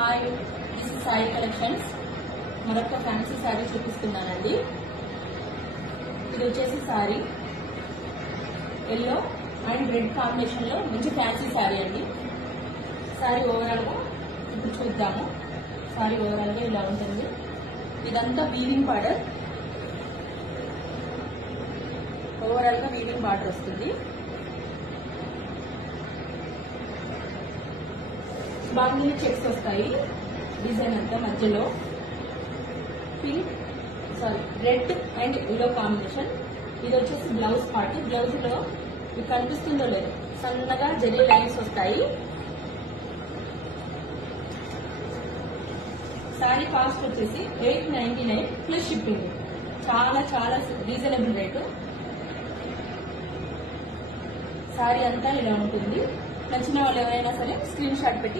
Hi, this is Sai collections. మరొక fancy sari చూపిస్తున్నానండి. ఇది వచ్చేసి sari yellow and red combination లో మంచి ఫ్యాన్సీ శారీ అండి. శారీ ఓవరాల్ గా ఇప్పుడు చూద్దాము. శారీ ఓవరాల్ గా ఇలా ఉంటుంది. ఇదంతా వీవింగ్ బార్డర్, ఓవరాల్ గా వీవింగ్ బార్డర్ వస్తుంది. బాగుంది, చెక్స్ వస్తాయి. డిజైన్ అంతా మధ్యలో pink red and yellow combination. ఇది వచ్చేసి బ్లౌజ్ పార్ట్. బ్లౌజ్ లో మీకు కనిపిస్తుందో లేదు, సన్నగా జరీ లైన్స్ వస్తాయి. శారీ కాస్ట్ వచ్చేసి 899 ప్లస్ షిప్పింగ్. చాలా చాలా రీజనబుల్ రేటు. శారీ అంతా ఇలా ఉంటుంది. నచ్చిన వాళ్ళు ఎవరైనా సరే స్క్రీన్ షాట్ పెట్టి